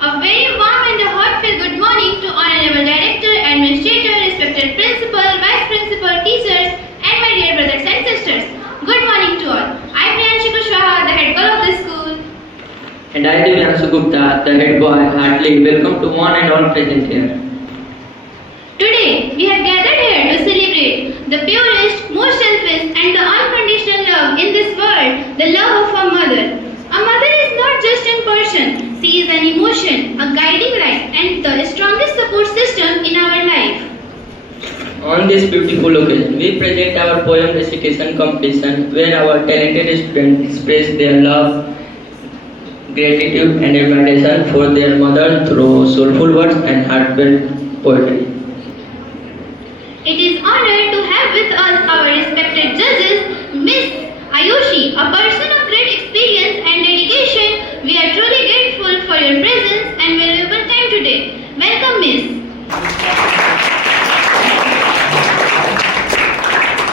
A very warm and a heartfelt good morning to Honorable Director, Administrator, respected Principal, Vice Principal, teachers, and my dear brothers and sisters. Good morning to all. I am Priyanshu Kushwaha, the head girl of the school. And I, Divyanshu Gupta, the head boy, heartily welcome to one and all present here. Today, we have gathered here to celebrate the purest, most selfless, and the unconditional love in this world, the love of a mother. A mother is not just a person. She is an emotion, a guiding light, and the strongest support system in our life. On this beautiful occasion, we present our poem recitation competition where our talented students express their love, gratitude and admiration for their mother through soulful words and heartfelt poetry. It is honored to have with us our respected judges, Miss Ayushi, a person of great experience and dedication. We are truly grateful for your presence and valuable time today. Welcome, Miss.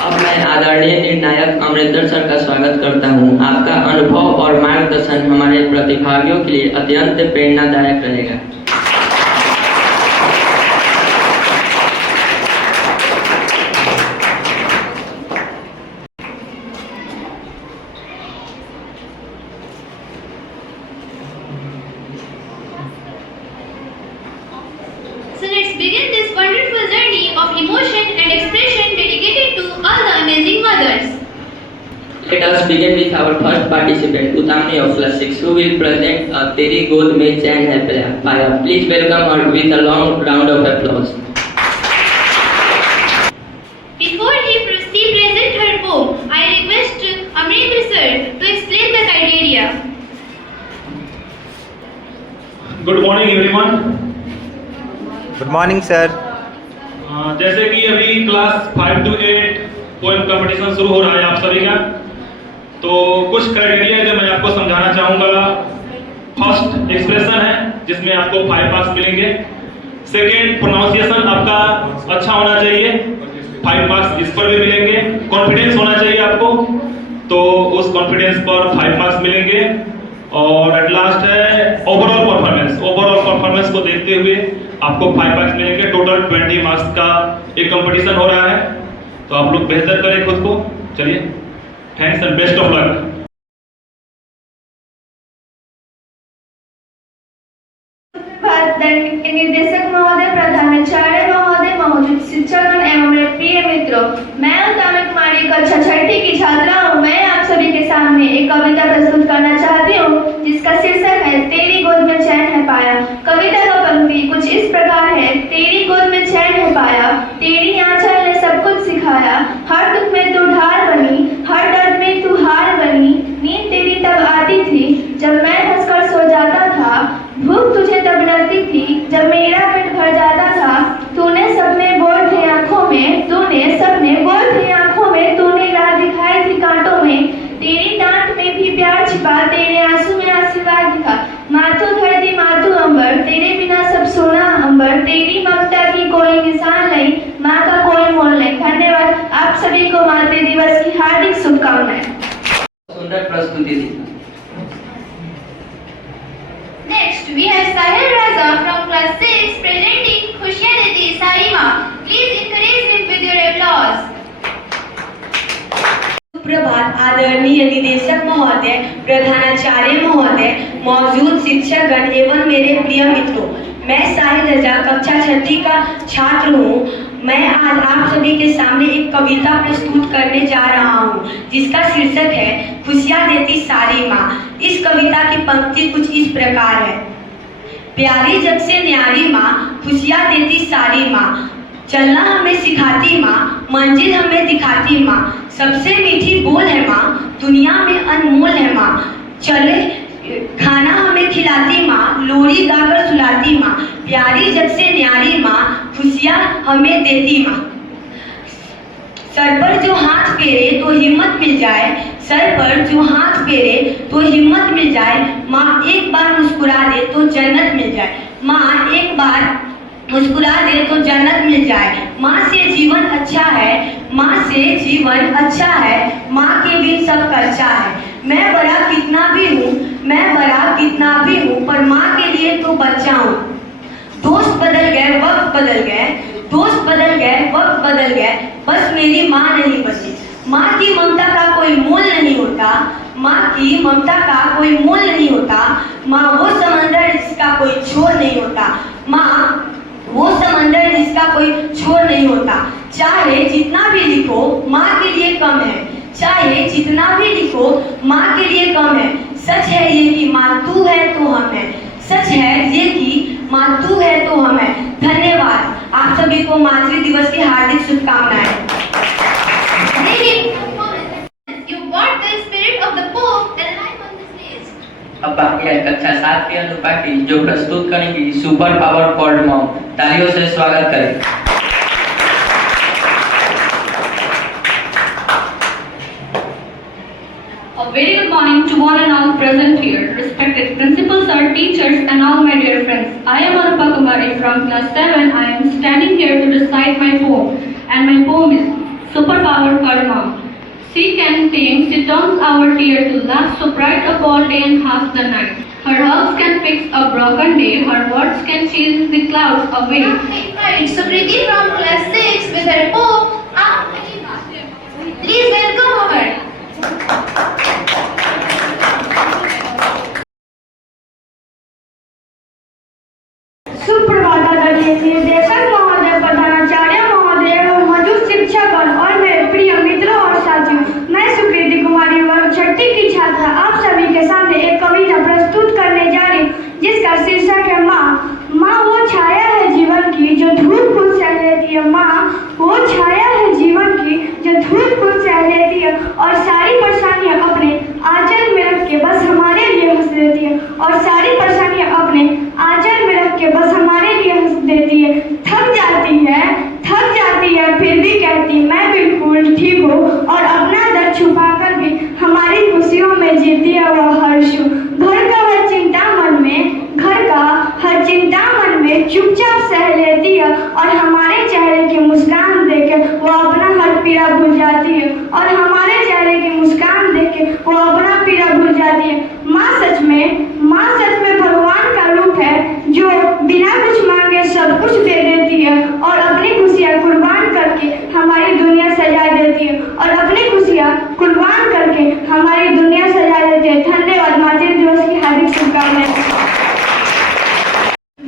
अब मैं आदरणीय निर्णायक Amarinder sir का स्वागत करता हूं। आपका अनुभव और मार्गदर्शन हमारे प्रतिभागियों के लिए अत्यंत प्रेरणादायक रहेगा। So let's begin this wonderful journey of emotion and expression dedicated to all the amazing mothers. Let us begin with our first participant, Utamni of class 6, who will present a Teri Gold Mein Chain Hai Paya. Please welcome her with a long round of applause. Before she presents her poem, I request Amrinder sir to explain the criteria. Good morning everyone. Good morning sir. जैसे कि अभी class 5 to 8 poem competition शुरू हो रहा है आप सभी का, तो कुछ क्राइटेरिया जो मैं आपको समझाना चाहूँगा। फर्स्ट एक्सप्रेशन है जिसमें आपको 5 मार्क्स मिलेंगे। सेकेंड प्रोनाउंसिएशन आपका अच्छा होना चाहिए, 5 मार्क्स इस पर भी मिलेंगे। कॉन्फिडेंस होना चाहिए आपको, तो उस कॉन्फिडेंस पर 5 मार्क्स मिलेंगे। और एट लास्ट है ओवरऑल परफॉर्मेंस। ओवरऑल परफॉर्मेंस को देखते हुए आपको 5 मार्क्स मिलेंगे। टोटल 20 मार्क्स का एक कंपटीशन हो रहा है, तो आप लोग बेहतर करें खुद को। चलिए, thanks and best of luck. निर्देशक महोदय, प्रधानाचार्य महोदय, मौजूद शिक्षकगण एवं मेरे प्रिय मित्रों, मैं उत्तमी कुमारी कक्षा 6 की छात्रा हूँ। मैं आप सभी के सामने एक कविता प्रस्तुत करना चाहती हूँ जिसका शीर्षक है तेरी गोद में चैन है पाया। कविता का पंक्ति कुछ इस प्रकार है। तेरी गोद में चैन है पाया, तेरी आंचल ने सब कुछ सिखाया। हर दुख में तू ढाल बनी, हर दर्द में तू हार बनी। नींद तेरी तब आती थी जब मैं हंसकर सो जाता था। भूख तुझे तब लगती थी जब मेरा पेट भर जाता था। तूने सपने बोल थे आंखों में, तूने सपने बोल थे आंखों में। तूने राह दिखाई थी कांटों में, तेरी डांट में भी प्यार छिपा। तेरे आंसू में आशीर्वाद दिखा। माथू धरती माथू अंबर, तेरे बिना सब सोना अंबर। तेरी ममता की कोई निशान नहीं, माँ का कोई मोल नहीं। धन्यवाद। आप सभी को मातृ दिवस की हार्दिक शुभकामनाएं। सुंदर प्रस्तुति दी। Next, we have Sahil Raza from class 6 presenting Khushiyan Deti Sarima. Please encourage him with your applause. सुप्रभात आदरणीय निदेशक महोदय, प्रधानाचार्य महोदय, मौजूद शिक्षकगण एवं मेरे प्रिय मित्रों, मैं साहिल रजा कक्षा 6 का छात्र हूँ। मैं आज आप सभी के सामने एक कविता प्रस्तुत करने जा रहा हूँ जिसका शीर्षक है खुशियाँ देती सारी माँ। इस कविता की पंक्ति कुछ इस प्रकार है। प्यारी जग से न्यारी माँ, खुशियाँ देती सारी माँ। चलना हमें सिखाती माँ, मंजिल हमें दिखाती माँ। सबसे मीठी बोल है माँ, दुनिया में अनमोल है माँ। चले खाना हमें खिलाती माँ, लोरी गाकर सुलाती माँ। प्यारी जग से न्यारी माँ, खुशियाँ हमें देती माँ। सर पर जो हाथ फेरे तो हिम्मत मिल जाए, सर पर जो हाथ फेरे तो हिम्मत मिल जाए। माँ एक बार मुस्कुरा दे तो जन्नत मिल जाए। माँ एक बार मुस्कुरा दे तो जन्नत मिल जाए। माँ से जीवन अच्छा है, माँ से जीवन अच्छा है। माँ के बिन सब कच्चा है। मैं बड़ा कितना भी हूँ पर माँ के लिए तो बच्चा हूँ। दोस्त बदल गए, वक्त बदल गए, वक्त बदल गए, बस मेरी माँ नहीं बची। माँ की ममता का कोई मोल नहीं होता, माँ वो समंदर जिसका कोई छोर नहीं होता, चाहे जितना भी लिखो माँ के लिए कम है, सच है ये कि माँ तू है तो हम है, धन्यवाद। आप सभी को मातृ दिवस की हार्दिक शुभकामनाएं। You brought the spirit of the Pope alive on the stage. अब बाकी है कक्षा 7 की अनुपा की, जो प्रस्तुत करेंगी सुपर पावर कॉल्ड मॉम। तालियों से स्वागत करें। A very good morning to one and all present here, respected principals, our teachers, and all my dear friends. I am Anupa Kumari from class 7. I am standing here to recite my poem, and my poem is Superpower called Mom. She can tame, she turns our tear to laugh so bright up all day and half the night. Her hugs can fix a broken day, her words can chase the clouds away. Right, so Preeti from class 6 with her poem, please welcome her. सुप्रभात आदरणीय निर्देशक महोदय, प्रधानाचार्य महोदय, मौजूद शिक्षकगण और मेरे प्रिय मित्रों और साथियों, मैं सुकृति कुमारी वर्ग 6ठी की छात्रा आप सभी के सामने एक कविता प्रस्तुत करने जा रही हूँ, जिसका शीर्षक है माँ। माँ वो छाया है जीवन की जो धूप को सह लेती है, माँ वो छाया है जीवन की जो धूप को सह लेती है और सारी परेशानियाँ अपने आंचल में रख के बस हमारे लिए हंस देती है, और सारी परेशानियाँ अपने आंचल में रख के बस हमारे लिए हंस देती है। थक जाती है फिर भी कहती मैं बिल्कुल ठीक हूँ, और अपना दर्द छुपा कर भी हमारी खुशियों में जीती है वह हर्ष। घर का हर चिंता मन में चुपचाप सह लेती है, और हमारे चेहरे की मुस्कान देख के वो अपना हर पीड़ा भूल जाती है, माँ सच में भगवान का रूप है, जो बिना कुछ मांगे सब कुछ दे देती है, और अपनी खुशियाँ कुर्बान करके हमारी दुनिया सजा देती है, धन्यवाद। मातृ दिवस की हार्दिक शुभकामनाएं।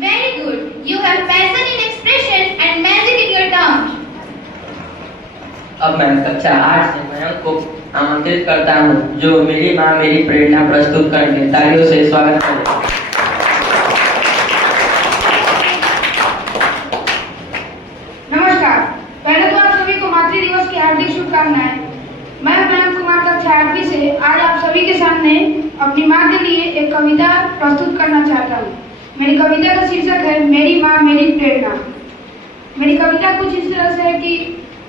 Very good. You have passion in expression and magic in your tongue. अब मैं कक्षा 8 से मयंक को आमंत्रित करता हूँ, जो मेरी माँ मेरी प्रेरणा प्रस्तुत करेंगे। तालियों से स्वागत करें। नमस्कार। पहले तो आप सभी को मातृ दिवस की हार्दिक शुभकामनाएं। मैं मयंक कुमार कक्षा 8वीं से आज आप सभी के सामने अपनी माँ के लिए एक कविता प्रस्तुत करना चाहता हूँ। मेरी कविता का शीर्षक है मेरी माँ मेरी प्रेरणा। मेरी कविता कुछ इस तरह से है कि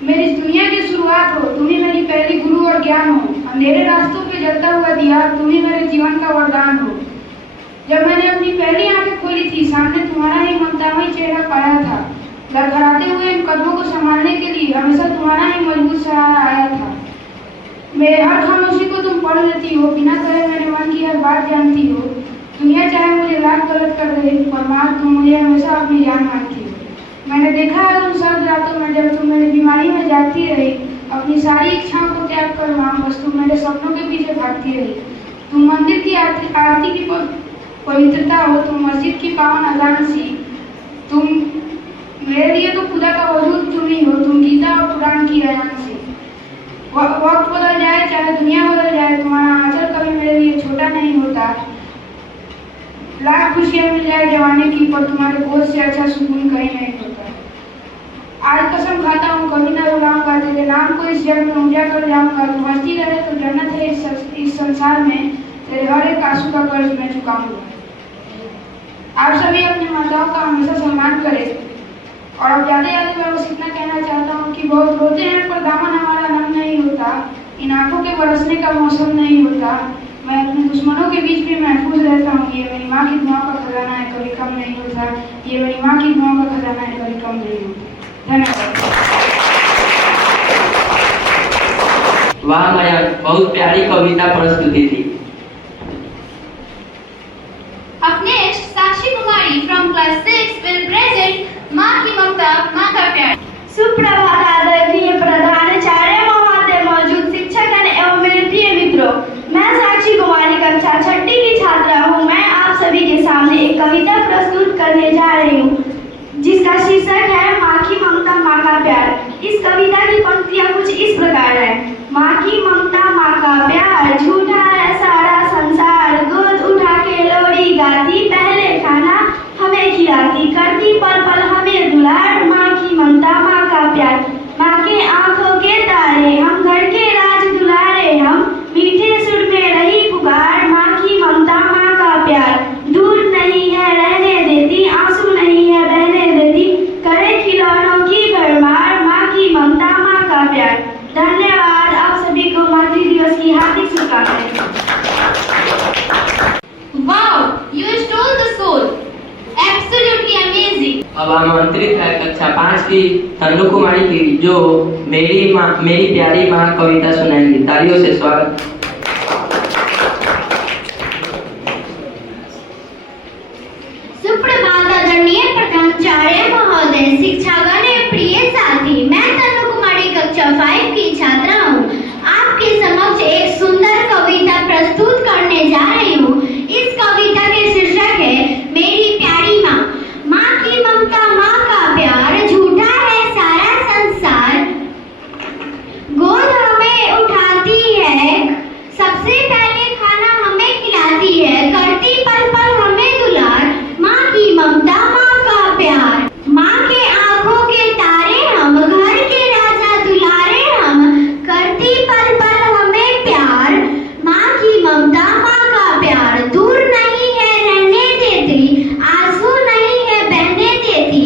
मेरी इस दुनिया की शुरुआत हो, तुम ही मेरी पहली गुरु और ज्ञान हो, अंधेरे रास्तों पे जलता हुआ दिया, तुम ही मेरे जीवन का वरदान हो। जब मैंने अपनी पहली आंखें खोली थी, सामने तुम्हारा ही ममतामयी चेहरा पाया था। लड़खड़ाते हुए इन कदमों को संभालने के लिए हमेशा तुम्हारा ही मजबूत सहारा आया था। मेरे हर खामोशी को तुम पढ़ लेती हो, बिना कहे मेरे मन की हर बात जानती हो। दुनिया चाहे मुझे लाख गलत कर दे, पर माँ तुम मुझे हमेशा अपनी जान मानती हो। मैंने देखा है उन सर्द रातों में जब तुम मेरी बीमारी में जागती रही, अपनी सारी इच्छाओं को त्याग कर माँ बस तुम मेरे सपनों के पीछे भागती रही। तुम मंदिर की आरती की पवित्रता हो, तुम मस्जिद की पावन अजान सी, तुम मेरे लिए तो खुदा का वजूद तुम ही हो, तुम गीता और कुरान की अयान सी। वक्त बदल जाए चाहे दुनिया बदल जाए, तुम्हारा आंचल कभी मेरे लिए छोटा नहीं होता। लाख खुशियाँ मिल जाए जवानी की, पर तुम्हारे बोझ से अच्छा सुकून कहीं नहीं होता। आज कसम खाता हूँ कभी ना रुलाऊंगा, तेरे नाम को इस जग में ऊंचा कर जाऊंगा। तू हंसती रहे तो जन्नत है इस संसार में, तेरे हर एक आंसू का कर्ज मैं चुकाऊंगा। आप सभी अपनी माताओं का हमेशा सम्मान करें। और अब जाते जाते मैं बस इतना कहना चाहता हूँ कि बहुत रोते हैं पर दामन हमारा नम नहीं होता, इन आंखों के बरसने का मौसम नहीं होता। मैं अपने दुश्मनों के बीच में महफूज रहता हूँ, ये मेरी माँ की दुआ का खजाना है, कभी कम नहीं होता। ये मेरी माँ की दुआ का खजाना है, कभी कम नहीं होता। धन्यवाद। वाह मयंक, बहुत प्यारी कविता प्रस्तुति थी। श्री तन्नू कुमारी की, जो मेरी प्यारी माँ कविता सुनाएंगी। तालियों से स्वागत। सुप्रभात आदरणीय प्रधानाचार्य महोदय, शिक्षागण एवं प्रिय साथी। मैं तन्नू कुमारी कक्षा 5 की छात्रा हूँ। आपके समक्ष एक सुंदर कविता प्रस्तुत करने जा रही हूँ। इस कविता के शीर्षक है मेरी प्यारी माँ। माँ की ममता, माँ का प्यार, झूठा है सारा संसार। गोद हमें उठाती है, सबसे पहले खाना हमें खिलाती है, करती पल पल हमें दुलार। माँ की ममता, माँ का प्यार। माँ के आंखों के तारे हम, घर के राजा दुलारे हम, करती पल पल हमें प्यार। माँ की ममता, माँ का प्यार, दूर नहीं है रहने देती, आंसू नहीं है बहने देती,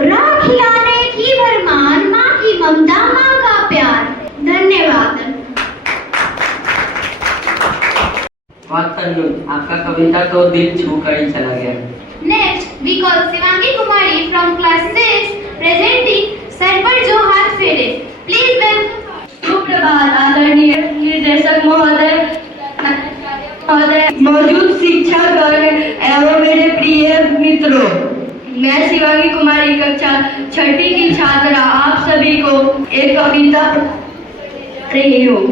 राह खिलाने की भरमान। माँ की ममता, माँ का प्यार। धन्यवाद। वाह तन्नू, आपका कविता तो दिल छू कर ही चला गया। Next, we call Shivangi Kumari from class 6, presenting Sarpar Jo Haath Fere. Please welcome. सुप्रभात आदरणीय निर्देशक महोदय, मौजूद शिक्षकगण एवं मेरे प्रिय मित्रों। मैं शिवांगी कुमारी कक्षा 6ठी की छात्रा आप सभी को एक कविता रही हूँ।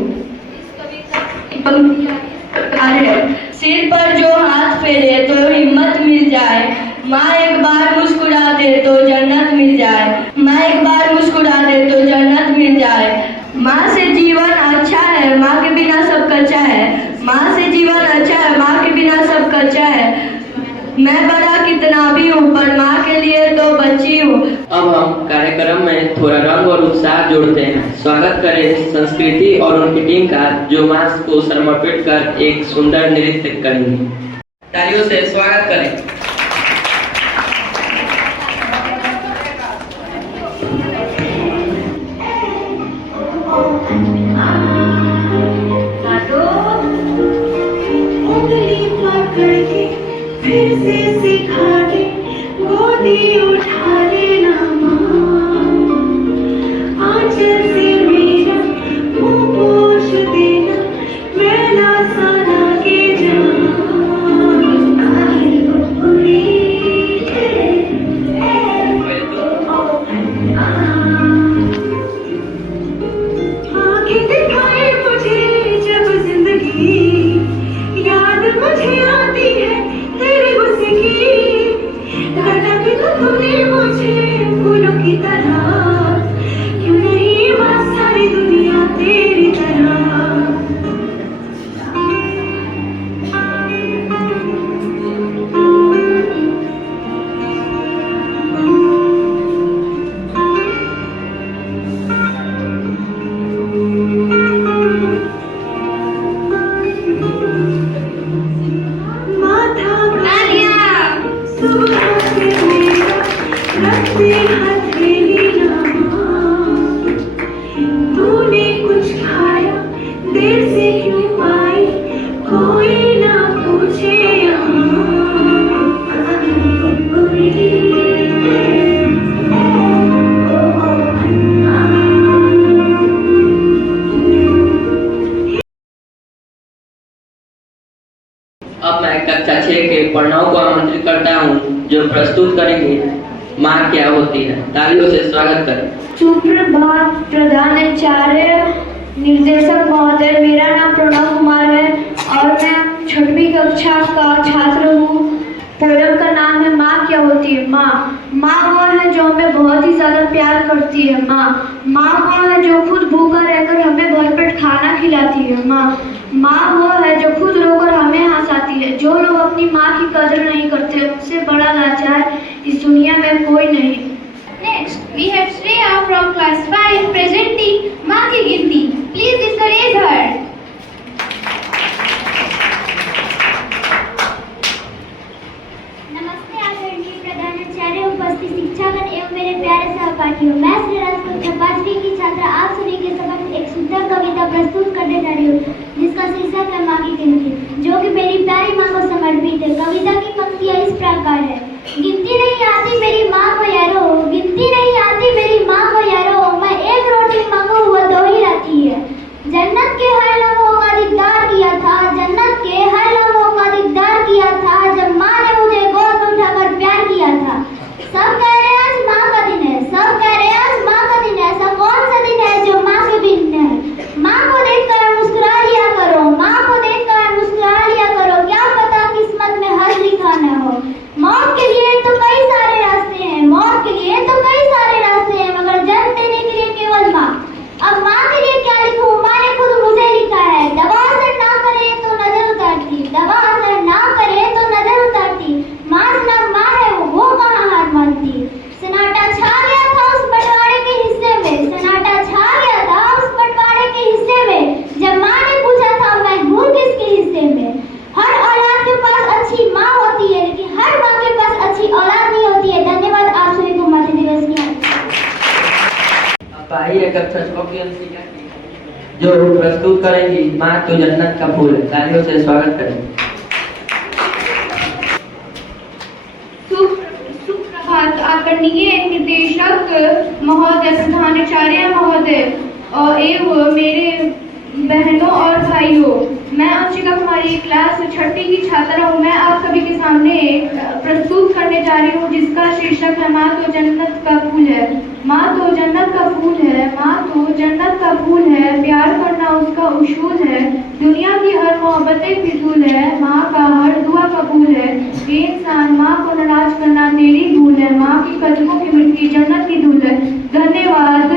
सिर पर जो हाथ फेरे तो हिम्मत मिल जाए, माँ एक बार मुस्कुरा दे तो जन्नत मिल जाए, माँ एक बार मुस्कुरा दे तो जन्नत मिल जाए। माँ से जीवन अच्छा है, माँ के बिना सब कच्चा है, माँ से जीवन अच्छा है, माँ के बिना सब कच्चा है। मैं बड़ा कितना भी हूँ पर माँ के लिए तो बच्ची हूँ। अब हम कार्यक्रम में थोड़ा रंग और उत्साह जोड़ते हैं। स्वागत करें संस्कृति और उनकी टीम का, जो माँ को समर्पित कर एक सुंदर नृत्य करेंगी। तालियों से स्वागत करें। फिर से सिखा दे, गोदी उठा लेना माँ, आंचल से मेरा मुँह पोंछ देना, मैला सा लागे आँखें दिखाए मुझे जब जिंदगी, याद मुझे आती है तेरे गुस्से की, ढका भी तो तूने मुझे फूलों की तरह, क्यों नहीं बस सारी दुनिया तेरी तरह। तूने कुछ खाया, देर से क्यों आई, कोई ना पूछे अब मैं कक्षा 6 के प्रणव को आमंत्रित करता हूँ, जो प्रस्तुत करेंगे माँ क्या होती है। तालियों से स्वागत करें। सुप्रभात प्रधानाचार्य निर्देशक महोदय, मेरा नाम प्रणव कुमार है और मैं 6वीं कक्षा का छात्र हूँ। पोयम का नाम है माँ क्या होती है। माँ वो है जो हमें बहुत ही ज़्यादा प्यार करती है। माँ वो है जो खुद भूखा रहकर हमें भरपेट खाना खिलाती है। माँ वो है जो खुद रोकर हमें हंसाती है। जो लोग अपनी माँ की कदर नहीं करते, उनसे बड़ा लाचार इस दुनिया में कोई नहीं। Next, we have Shreya from class 5 presenting माँ की गिनती. Please discourage her. नमस्ते आदरणीय प्रधानाचार्य, उपस्थित शिक्षागण एवं मेरे प्यारे सहपाठियों। मैं श्री कक्षा 5वीं की छात्रा आप सभी के समक्ष एक सुंदर कविता प्रस्तुत करने जा रही हूँ, जिसका शीर्षक है माँ की गिनती, जो कि मेरी प्यारी माँ को समर्पित है। कविता की पंक्तियाँ इस प्रकार है। गिनती नहीं आती मेरी माँ को यारो, गिनती नहीं आती मेरी अब आइए कक्षा 6 की अंशिका जो प्रस्तुत करेंगी माँ तो जन्नत का फूल है। तालियों से स्वागत करें। सुप्रभात आदरणीय निदेशक महोदय, प्रधानाचार्य महोदय एवं मेरे बहनों और भाइयों, मैं अंशिका कुमारी क्लास 6ठी की छात्रा हूँ। मैं आप सभी के सामने प्रस्तुत करने जा रही हूँ जिसका शीर्षक है माँ तो जन्नत का फूल है। माँ तो जन्नत का फूल है, माँ तो जन्नत का फूल है, प्यार करना उसका उसूल है, दुनिया की हर मोहब्बतें फिजूल है, माँ का हर दुआ कबूल है, ये इंसान माँ को नाराज करना तेरी भूल है, माँ की कदमों की मिट्टी जन्नत की धूल है। धन्यवाद।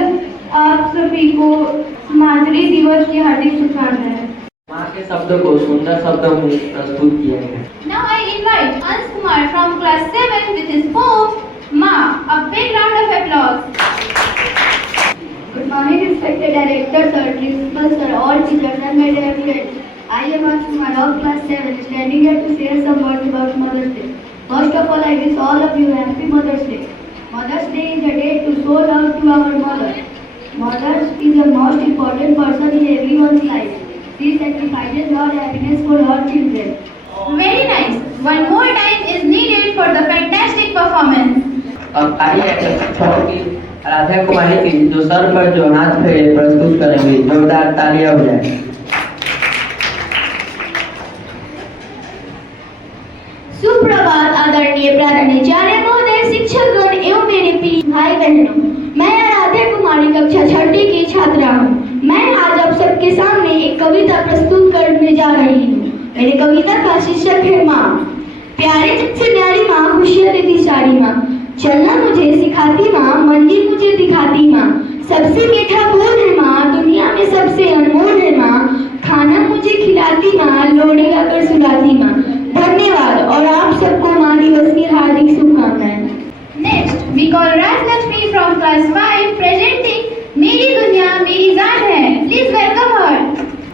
आप सभी को मातृ दिवस की हार्दिक शुभकामनाएं। माँ के शब्दों को सुंदर शब्दों में प्रस्तुत किया है। Now I invite Ans Kumar from class 7 with his poem Ma. A big round of applause. Good morning, respected director, sir, principal, sir, all teachers and my dear friends. I am Ans Kumar of class 7, standing here to share some words about Mother's Day. First of all, I wish all of you happy Mother's Day. Mother's Day is a day to show love to our mother. Mother is the most important person in everyone's life. She sacrifices her happiness for her children. Very nice. One more time is needed for the fantastic performance. अब आइए कक्षा 6 की राधा कुमारी की जो sir पर जो हाथ फेरे प्रस्तुत करेंगे। जोरदार तालियां हो जाए। सुप्रभात आदरणीय प्राचार्य महोदय, शिक्षकगण एवं मेरे प्रिय भाई बहनों, मैं राधा कुमारी कक्षा 6ठी की छात्रा हूँ। मैं आज आप सबके सामने एक कविता प्रस्तुत करने जा रही हूँ। मेरी कविता का शीर्षक है माँ। प्यारी से प्यारी माँ, खुशियाँ देती सारी माँ, चलना मुझे सिखाती माँ, मंदिर मुझे दिखाती माँ, सबसे मीठा बोल है माँ, दुनिया में सबसे अनमोल है माँ, खाना मुझे खिलाती माँ, लोरी गाकर सुलाती माँ। धन्यवाद और आप सबको माँ दिवस की हार्दिक शुभकामनाएं। Next, we call Raj Lakshmi from class 5 presenting मेरी दुनिया मेरी जान है. Please welcome her.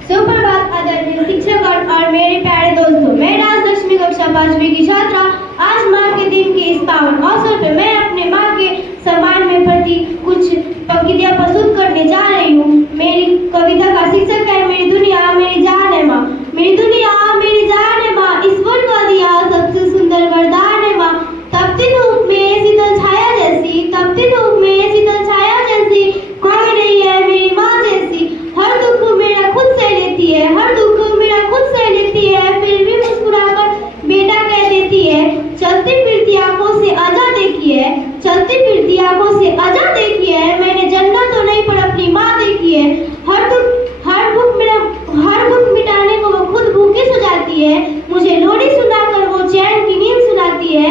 सुप्रभात आदरणीय शिक्षक और मेरे प्यारे दोस्तों, मैं राज लक्ष्मी कक्षा 5वीं की छात्रा। आज माँ के दिन के इस पावन अवसर पर मैं अपने माँ के सम्मान में प्रति कुछ पंक्तियाँ प्रस्तुत करने जा रही हूँ। मेरी कविता का शीर्षक है मेरी दुनिया मेरी जान है माँ। मेरी दुनिया मेरी जान है माँ, ईश्वर का दिया सबसे सुंदर वरदान है माँ। तपती धूप में शीतल छाया जैसी, तपती धूप में शीतल छाया जैसी, कोई नहीं है मेरी माँ जैसी। हर दुख मेरा खुद से लेती है, हर दुख मेरा खुद से लेती है, फिर भी मुस्कुराकर बेटा कह देती है। चलती फिरती आंखों से आजा देखी है, चलती फिरती आंखों से आजा देखी है, मैंने जन्नत तो नहीं पर अपनी माँ देखी है। हर दुख मिटाने को वो खुद भूखे सो जाती है, मुझे लोरी सुनाकर वो चैन की नींद सुनाती है।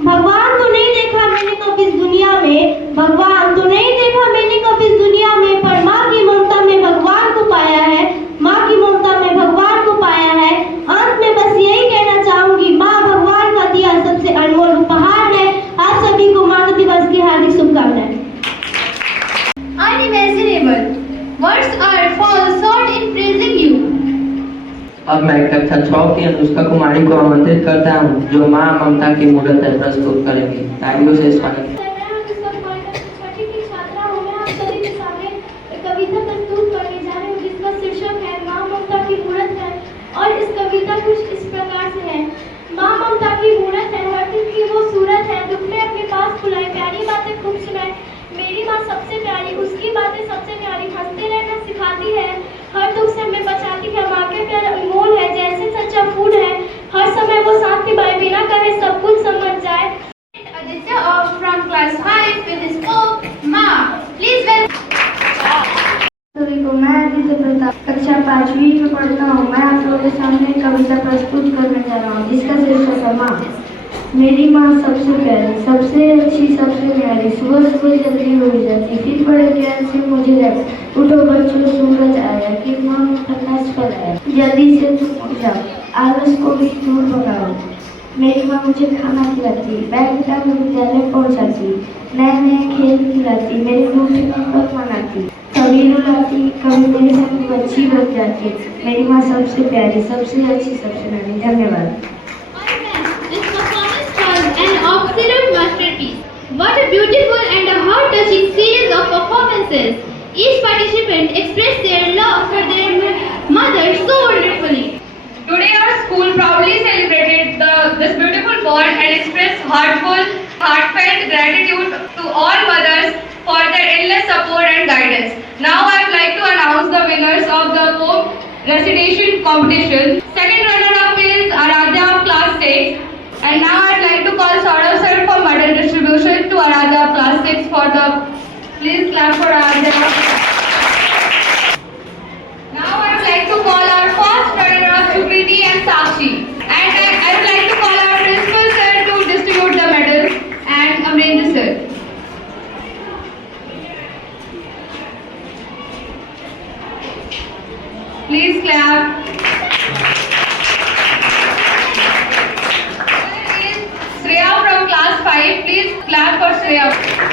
भगवान तो नहीं देखा मैंने कभी इस दुनिया में, भगवान तो नहीं देखा मैंने कभी इस दुनिया में, पर माँ की ममता में भगवान को पाया है, माँ की ममता में भगवान को पाया है। अंत में बस यही कहना चाहूंगी, माँ भगवान का दिया सबसे अनमोल उपहार है। आप सभी को माँ दिवस की हार्दिक शुभकामनाएं। Unimaginable. Words are fall short in praising you. अब मैं कक्षा 6 की अनुष्का कुमारी को आमंत्रित करता हूँ जो माँ ममता की मूर्त है प्रस्तुत करेंगी। तालियों से स्वागत। कविता प्रस्तुत करने जा रही हूँ जिसका शीर्षक है माँ ममता की मूर्त है। और इस कविता कुछ इस प्रकार से है। माँ ममता की मूर्त है, हर दिन की वो सूरत है, दुख में अपने पास बुलाए, प्यारी बातें खूब सुनाए। मेरी माँ सबसे प्यारी, उसकी बातें सबसे प्यारी, हंसते रहना सिखाती है, हर दुख से हमें बचाती है। माँ के प्यार अनमोल है, जैसे सच्चा फूल है, हर समय वो साथ निभाए, बिना कहे सब कुछ समझ जाए। Aditya from class 5 with his poem Ma. Please welcome. सभी को मैं आदित्य प्रताप कक्षा 5वीं में पढ़ता हूँ। मैं आप लोगों के सामने कविता प्रस्तुत करने जा रहा हूँ जिसका शीर्षक है माँ। मेरी माँ सबसे प्यारी, सबसे अच्छी, सबसे प्यारी, सुबह सुबह जल्दी उठ जाती, फिर बड़े प्यार से मुझे जगाती। उठो बच्चों सूरज आया, कि माँ प्रकाश पर आया, जल्दी से तुम उठ जाओ, आलस को भी दूर भगाओ। मेरी माँ मुझे खाना खिलाती, बैग उठा कर विद्यालय पहुँचाती, नए नए खेल खिलाती, मेरी दूसरी पर मनाती, कभी रुलाती, कभी मेरे साथ बच्ची बन जाती। मेरी माँ सबसे प्यारी, सबसे अच्छी, सबसे प्यारी। धन्यवाद। This performance was an absolute masterpiece. What a beautiful and a heart-touching series of performances success. Each participant expressed their love for their mother so wonderfully. Today our school proudly celebrated this beautiful bond and expressed heartfelt gratitude to all mothers for their endless support and guidance. Now I would like to announce the winners of the poem recitation competition. Second runner-up is Aradhya of class 6. And now I would like to call Saurav sir for medal distribution to Aradhya of class 6 for the... Please clap for Aradhya. Now I would like to call our first runner-up Sukriti and Sakshi. And I would like to call our principal sir to distribute the medals and Amrendra sir. Please clap. Shreya from class 5. Please clap for Shreya.